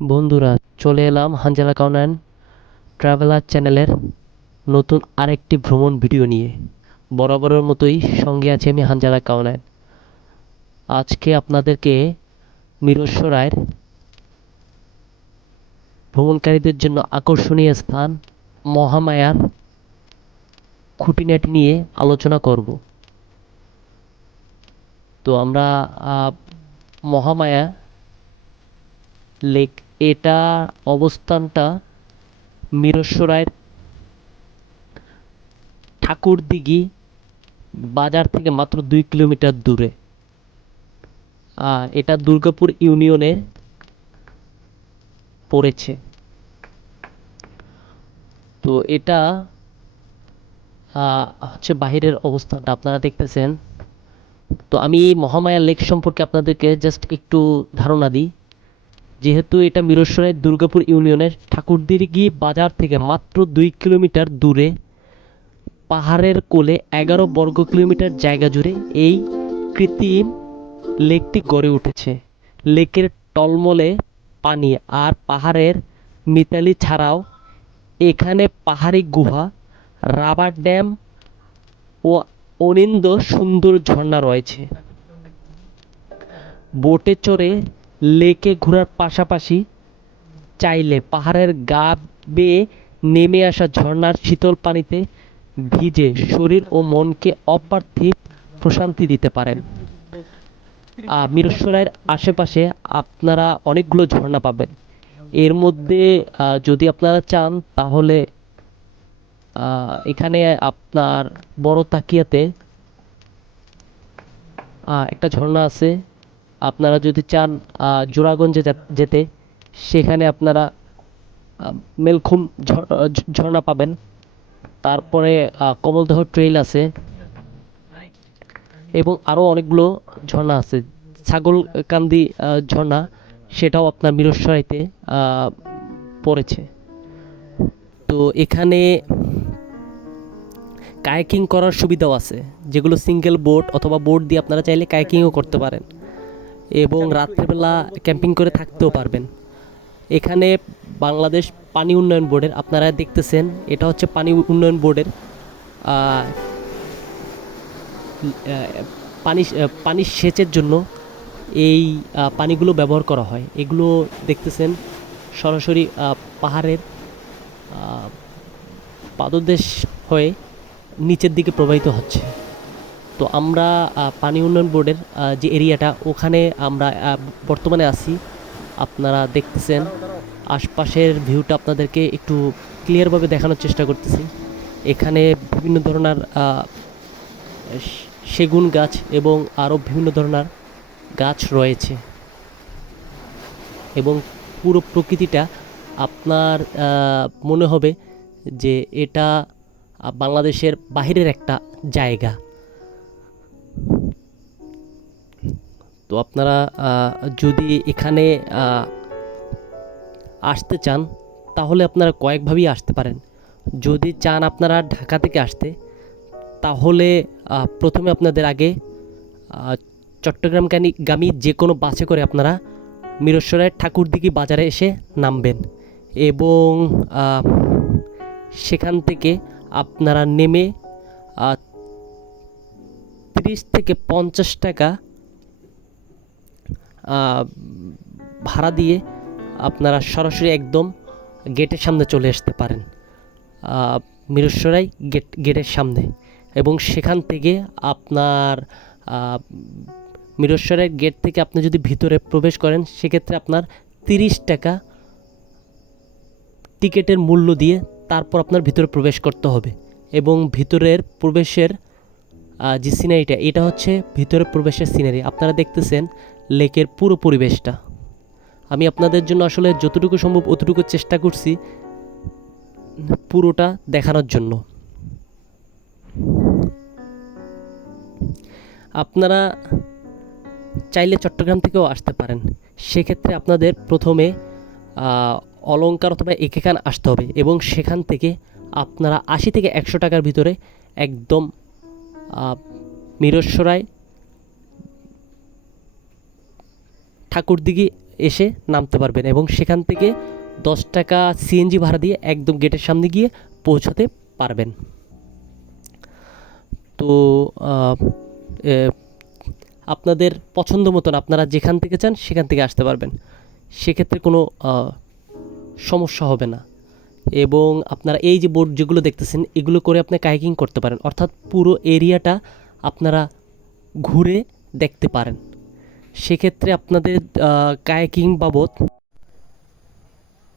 বন্ধুরা, চলে এলাম হাঞ্জালা কাউনান ট্রাভেলার চ্যানেলের নতুন আরেকটি ভ্রমণ ভিডিও নিয়ে। বরাবরের মতোই সঙ্গে আছি আমি হাঞ্জালা কাউনান। আজকে আপনাদেরকে মিরস্বরায়ের ভ্রমণকারীদের জন্য আকর্ষণীয় স্থান মহামায়ার খুঁটিনাটি নিয়ে আলোচনা করব। তো আমরা মহামায়া লেক, এটা অবস্থানটা মিরসরাইয়ের ঠাকুরদিঘি বাজার থেকে মাত্র দুই কিলোমিটার দূরে। এটা দুর্গাপুর ইউনিয়নে পড়েছে। তো এটা হচ্ছে বাহিরের অবস্থানটা, আপনারা দেখতেছেন। তো আমি মহামায়া লেক সম্পর্কে আপনাদেরকে জাস্ট একটু ধারণা দিই। যেহেতু এটা মিরসরাই দুর্গাপুর ইউনিয়নের ঠাকুরদিঘি বাজার থেকে মাত্র দুই কিলোমিটার দূরে, পাহাড়ের কোলে এগারো বর্গ কিলোমিটার জায়গা জুড়ে এই কৃত্রিম লেকটি গড়ে উঠেছে। লেকের টলমলে পানি আর পাহাড়ের মিতালি ছাড়াও এখানে পাহাড়ি গুহা, রাবার ড্যাম ও অনিন্দ সুন্দর ঝর্ণা রয়েছে। বোটে চড়ে লেকে ঘোরার পাশাপাশি চাইলে পাহাড়ের গা বেয়ে নেমে আসা ঝর্ণার শীতল পানিতে ভিজে শরীর ও মনকে অপার্থিব প্রশান্তি দিতে পারেন। মিরসরাইয়ের আশেপাশে আপনারা অনেকগুলো ঝর্ণা পাবেন। এর মধ্যে যদি আপনারা চান, তাহলে এখানে আপনার বড় তাকিয়াতে একটা ঝর্ণা আছে। আপনারা যদি চান জোড়াগঞ্জে যেতে, সেখানে আপনারা মেলখুম ঝর- ঝর্ণা পাবেন। তারপরে কমলদহ ট্রেইল আছে। এবং আরও অনেকগুলো ঝর্ণা আছে। ছাগলকান্দি ঝর্ণা, সেটাও আপনার মিরসরাইতে পড়েছে। তো এখানে কায়াকিং করার সুবিধাও আছে। যেগুলো সিঙ্গেল বোট অথবা বোট দিয়ে আপনারা চাইলে কায়াকিংও করতে পারেন। এবং রাত্রেবেলা ক্যাম্পিং করে থাকতেও পারবেন। এখানে বাংলাদেশ পানি উন্নয়ন বোর্ডের আপনারা দেখতেছেন এটা হচ্ছে পানি উন্নয়ন বোর্ডের পানি পানি সেচের জন্য এই পানিগুলো ব্যবহার করা হয়। এগুলো দেখতেছেন সরাসরি পাহাড়ের পাদদেশ হয়ে নিচের দিকে প্রবাহিত হচ্ছে। তো আমরা পানি উন্নয়ন বোর্ডের যে এরিয়াটা, ওখানে আমরা বর্তমানে আছি। আপনারা দেখতেছেন, আশপাশের ভিউটা আপনাদেরকে একটু ক্লিয়ারভাবে দেখানোর চেষ্টা করতেছি। এখানে বিভিন্ন ধরনের সেগুন গাছ এবং আরও বিভিন্ন ধরনের গাছ রয়েছে। এবং পুরো প্রকৃতিটা আপনার মনে হবে যে এটা বাংলাদেশের বাহিরের একটা জায়গা। তো আপনারা যদি এখানে আসতে চান তাহলে আপনারা কয়েকভাবেই আসতে পারেন। যদি চান আপনারা ঢাকা থেকে আসতে তাহলে প্রথমে আপনাদের আগে আহ, চট্টগ্রাম গানি- গামী যে কোনো বাসে করে আপনারা মিরসরাইয়ের ঠাকুরদিঘি বাজারে এসে নামবেন। এবং সেখান থেকে আপনারা নেমে তিরিশ থেকে পঞ্চাশ টাকা ভাড়া দিয়ে আপনারা সরাসরি একদম গেটের সামনে চলে আসতে পারেন। মিরসরাই গেট, গেটের সামনে। এবং সেখান থেকে আপনার মিরসরাই গেট থেকে আপনি যদি ভিতরে প্রবেশ করেন, সেক্ষেত্রে আপনার তিরিশ টাকা টিকিটের মূল্য দিয়ে তারপর আপনার ভিতরে প্রবেশ করতে হবে। এবং ভিতরের প্রবেশের যে সিনারিটা, এটা হচ্ছে ভিতরে প্রবেশের সিনারি। আপনারা দেখতেছেন লেকের পুরো পরিবেশটা। আমি আপনাদের জন্য আসলে যতটুকু সম্ভব অতটুকু চেষ্টা করছি পুরোটা দেখানোর জন্য। আপনারা চাইলে চট্টগ্রাম থেকেও আসতে পারেন। সেক্ষেত্রে আপনাদের প্রথমে আহ, অলংকার অথবা একেখান আসতে হবে এবং সেখান থেকে আপনারা আশি থেকে একশো টাকার ভিতরে একদম আহ, মিরসরাই ঠাকুরদিঘি এসে নামতে পারবেন এবং সেখান থেকে দশ টাকা সিএনজি ভাড়া দিয়ে একদম গেটের সামনে গিয়ে পৌঁছাতে পারবেন। তো আপনাদের পছন্দ মতন আপনারা যেখান থেকে চান সেখান থেকে আসতে পারবেন। সেক্ষেত্রে কোনো সমস্যা হবে না। এবং আপনারা এই যে বোর্ড যেগুলো দেখতেছেন, এগুলো করে আপনি কাইকিং করতে পারেন। অর্থাৎ পুরো এরিয়াটা আপনারা ঘুরে দেখতে পারেন। সেক্ষেত্রে আপনাদের কায়াকিং বাবদ?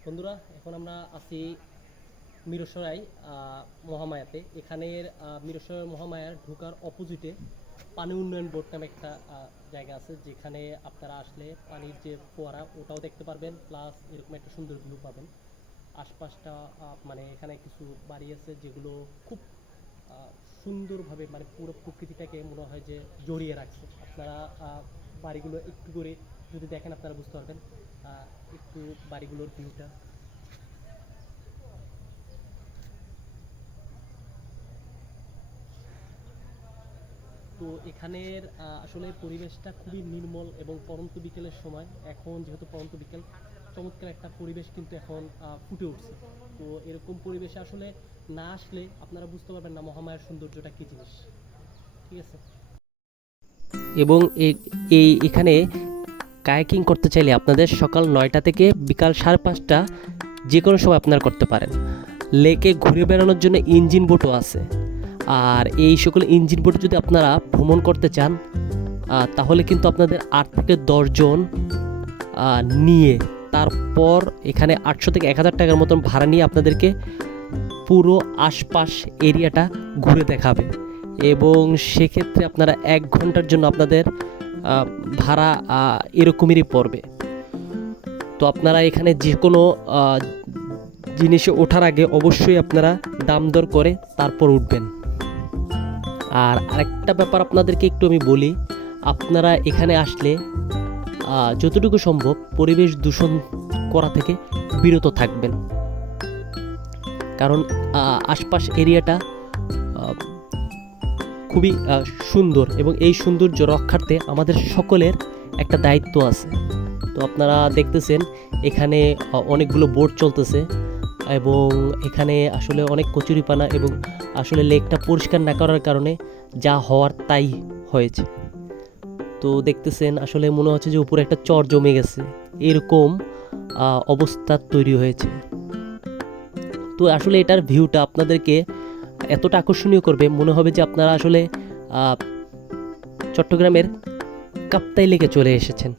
বন্ধুরা, এখন আমরা আছি মিরসরাই মহামায়াতে। এখানের মিরসরাই মহামায়ার ঢোকার অপোজিটে পানি উন্নয়ন বোর্ড নামে একটা জায়গা আছে, যেখানে আপনারা আসলে পানির যে ফোয়ারা, ওটাও দেখতে পারবেন প্লাস এরকম একটা সুন্দর ভিউ পাবেন। আশপাশটা মানে এখানে কিছু বাড়ি আছে, যেগুলো খুব সুন্দরভাবে মানে পুরো প্রকৃতিটাকে মনে হয় যে জড়িয়ে রাখছে। আপনারা বাড়িগুলো একটু করে যদি দেখেন আপনারা বুঝতে পারবেন একটু বাড়িগুলোর ভিউটা তো এখানের আসলে পরিবেশটা খুবই নির্মল এবং পরন্ত বিকেলের সময়। এখন যেহেতু পরন্ত বিকেল, চমৎকার একটা পরিবেশ কিন্তু এখন ফুটে উঠছে। তো এরকম পরিবেশে আসলে না আসলে আপনারা বুঝতে পারবেন না মহামায়ার সৌন্দর্যটা কী জিনিস। ঠিক আছে? এবং এই এখানে কায়াকিং করতে চাইলে আপনাদের সকাল নয়টা থেকে বিকাল সাড়ে পাঁচটা যে কোনো সময় আপনারা করতে পারেন। লেকে ঘুরে বেড়ানোর জন্য ইঞ্জিন বোটও আছে। আর এই সকল ইঞ্জিন বোটে যদি আপনারা ভ্রমণ করতে চান তাহলে কিন্তু আপনাদের আট থেকে দশজন নিয়ে তারপর এখানে আটশো থেকে এক হাজার টাকার মতন ভাড়া নিয়ে আপনাদেরকে পুরো আশপাশ এরিয়াটা ঘুরে দেখাবে। এবং সেক্ষেত্রে আপনারা এক ঘণ্টার জন্য আপনাদের ভাড়া এরকমেরই পড়বে। তো আপনারা এখানে যে কোনো জিনিসে ওঠার আগে অবশ্যই আপনারা দাম দর করে তারপর উঠবেন। আর আরেকটা ব্যাপার আপনাদেরকে একটু আমি বলি, আপনারা এখানে আসলে যতটুকু সম্ভব পরিবেশ দূষণ করা থেকে বিরত থাকবেন। কারণ আশপাশ এরিয়াটা খুবই সুন্দর এবং এই সৌন্দর্য রক্ষার্থে আমাদের সকলের একটা দায়িত্ব আছে। তো আপনারা দেখতেছেন, এখানে অনেকগুলো বোট চলতেছে এবং এখানে আসলে অনেক কচুরিপানা এবং আসলে লেকটা পরিষ্কার না করার কারণে যা হওয়ার তাই হয়েছে। তো দেখতেছেন, আসলে মনে হচ্ছে যে উপরে একটা চর জমে গেছে। এরকম অবস্থা তৈরি হয়েছে। তো আসলে এটার ভিউটা আপনাদেরকে এতটা আকর্ষণীয় করবে, মনে হবে যে আপনারা আসলে চট্টগ্রামের কাপ্তাই লেকে চলে এসেছেন।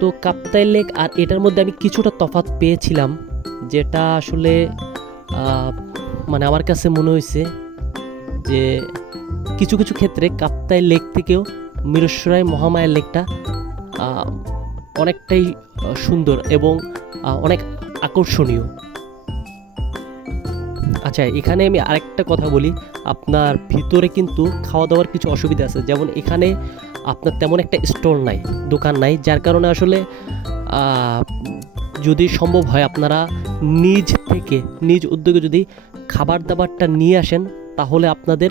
তো কাপ্তাই লেক আর এটার মধ্যে আমি কিছুটা তফাৎ পেয়েছিলাম, যেটা আসলে মানে আমার কাছে মনে হয়েছে যে কিছু কিছু ক্ষেত্রে কাপ্তাই লেক থেকেও মিরসরাই মহামায়া লেকটা অনেকটাই সুন্দর এবং অনেক আকর্ষণীয়। আচ্ছা এখানে আমি আরেকটা কথা বলি। আপনার ভিতরে কিন্তু খাওয়া দাওয়ার কিছু অসুবিধা আছে। যেমন এখানে আপনার তেমন একটা স্টল নাই, দোকান নাই, যার কারণে আসলে যদি সম্ভব হয় আপনারা নিজ থেকে, নিজ উদ্যোগে যদি খাবার দাবারটা নিয়ে আসেন, তাহলে আপনাদের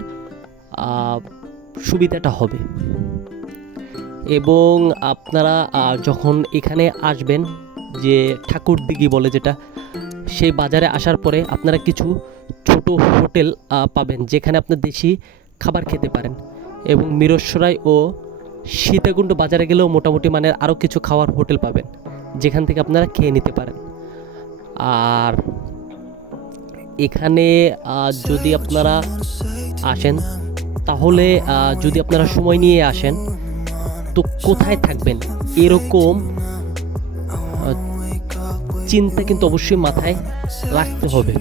সুবিধাটা হবে। এবং আপনারা যখন এখানে আসবেন, যে ঠাকুর দিঘি বলে যেটা সেই বাজারে আসার পরে আপনারা কিছু ছোট হোটেল পাবেন যেখানে আপনার দেশি খাবার খেতে পারেন। এবং মিরসরাই ও সীতাকুণ্ড বাজারে গেলেও মোটামুটি মানের আরও কিছু খাওয়ার হোটেল পাবেন, যেখান থেকে আপনারা খেয়ে নিতে পারেন। আর এখানে যদি আপনারা আসেন, তাহলে যদি আপনারা সময় নিয়ে আসেন, তো কোথায় থাকবেন? এরকম চিন্তা কিন্তু অবশ্যই মাথায় রাখতে হবে।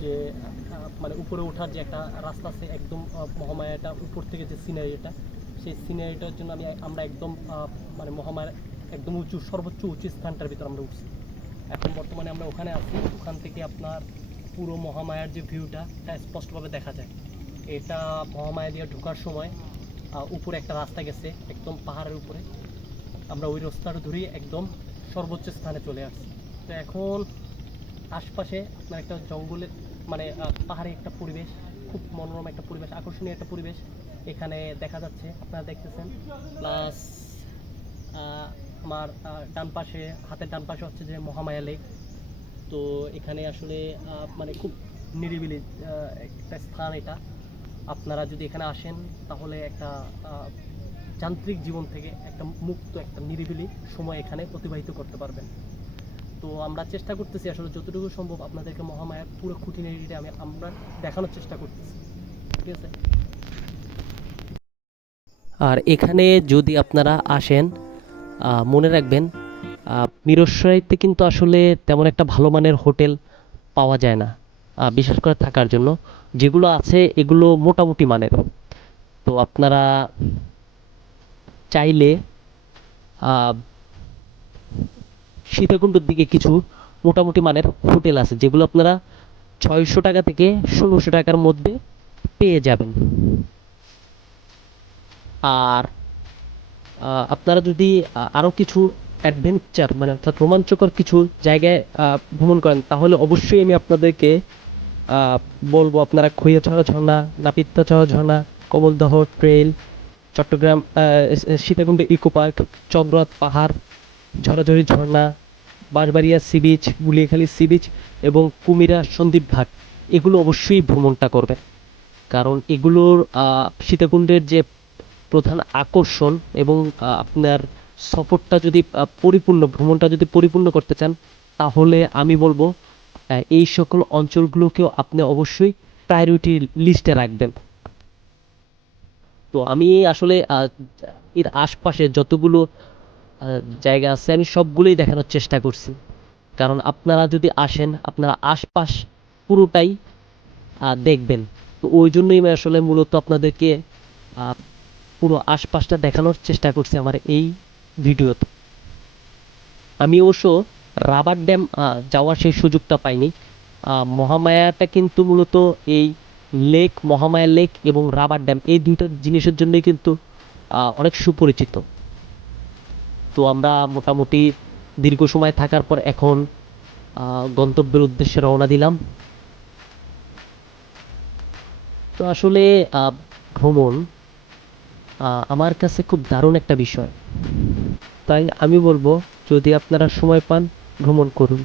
যে মানে উপরে ওঠার যে একটা রাস্তা আছে, একদম মহামায়াটা উপর থেকে যে সিনারিটা, সেই সিনারিটার জন্য আমি আমরা একদম মানে মহামায়ার একদম উঁচু, সর্বোচ্চ উঁচু স্থানটার ভিতর আমরা উঠছি। এখন বর্তমানে আমরা ওখানে আছি, ওখান থেকে আপনার পুরো মহামায়ার যে ভিউটা তা স্পষ্টভাবে দেখা যায়। এটা মহামায়া দিয়ে ঢোকার সময় উপরে একটা রাস্তা গেছে, একদম পাহাড়ের উপরে। আমরা ওই রাস্তাটা ধরেই একদম সর্বোচ্চ স্থানে চলে আসছি। তো এখন আশপাশে আপনার একটা জঙ্গলের মানে পাহাড়ে একটা পরিবেশ, খুব মনোরম একটা পরিবেশ, আকর্ষণীয় একটা পরিবেশ এখানে দেখা যাচ্ছে, আপনারা দেখতেছেন। প্লাস আমার ডান পাশে, হাতের ডান পাশে হচ্ছে যে মহামায়া লেক। তো এখানে আসলে মানে খুব নিরিবিলি একটা স্থান এটা। আপনারা যদি এখানে আসেন, তাহলে একটা যান্ত্রিক জীবন থেকে একটা মুক্ত, একটা নিরিবিলি সময় এখানে অতিবাহিত করতে পারবেন। তো আমরা চেষ্টা করতেছি আসলে যতটুকু সম্ভব আপনাদেরকে মহামায়ার পুরো খুঁটিনাটিটা আমি, আমরা দেখানোর চেষ্টা করতেছি। ঠিক আছে? আর এখানে যদি আপনারা আসেন মনে রাখবেন মিরসরাইতে কিন্তু আসলে তেমন একটা ভালো মানের হোটেল পাওয়া যায় না বিশেষ করে থাকার জন্য। যেগুলো আছে এগুলো মোটামুটি মানের। তো আপনারা চাইলে সীতাকুণ্ডর দিকে কিছু মোটামুটি মানের হোটেল আছে যেগুলো আপনারা ছয়শো টাকা থেকে ষোলোশো টাকার মধ্যে পেয়ে যাবেন। আর আপনারা যদি আহ, আরও কিছু অ্যাডভেঞ্চার মানে অর্থাৎ রোমাঞ্চকর কিছু জায়গায় ভ্রমণ করেন তাহলে অবশ্যই আমি আপনাদেরকে বলব আপনারা খৈয়াছড়া ঝর্ণা নাপিতাছড়া ঝর্ণা Komoldoho trail Chattogram Sitakunda eco park, Chandranath পাহাড়, ঝরাঝরি ঝর্ণা, Banshbaria sea beach Guliakhali sea beach এবং কুমিরা সন্দ্বীপ ঘাট। এগুলো অবশ্যই ভ্রমণটা করবেন কারণ এগুলোর সীতাকুণ্ডের যে প্রধান আকর্ষণ এবং আপনার সফরটা যদি পরিপূর্ণ, ভ্রমণটা যদি পরিপূর্ণ করতে চান, তাহলে আমি বলব এই সকল অঞ্চলগুলোকেও আপনি অবশ্যই প্রায়োরিটি লিস্টে রাখবেন। তো আমি আসলে এর আশপাশে যতগুলো জায়গা আছে আমি সবগুলোই দেখানোর চেষ্টা করছি। কারণ আপনারা যদি আসেন, আপনারা আশপাশ পুরোটাই দেখবেন। তো ওই জন্যই আমি আসলে মূলত আপনাদেরকে পুরো আশপাশটা দেখানোর চেষ্টা করছি আমার এই ভিডিওতে। আমি অবশ্য রাবার ড্যাম যাওয়ার সেই সুযোগটা পাইনি। মহামায়াটা কিন্তু মূলত এই লেক, মহামায়া লেক এবং রাবার ড্যাম, এই দুইটা জিনিসের জন্যই কিন্তু অনেক সুপরিচিত। তো আমরা মোটামুটি দীর্ঘ সময় থাকার পর এখন গন্তব্যের উদ্দেশ্যে রওনা দিলাম। তো আসলে ভ্রমণ আমার কাছে খুব দারুণ একটা বিষয়। তাই আমি বলব, যদি আপনারা সময় পান, ভ্রমণ করুন।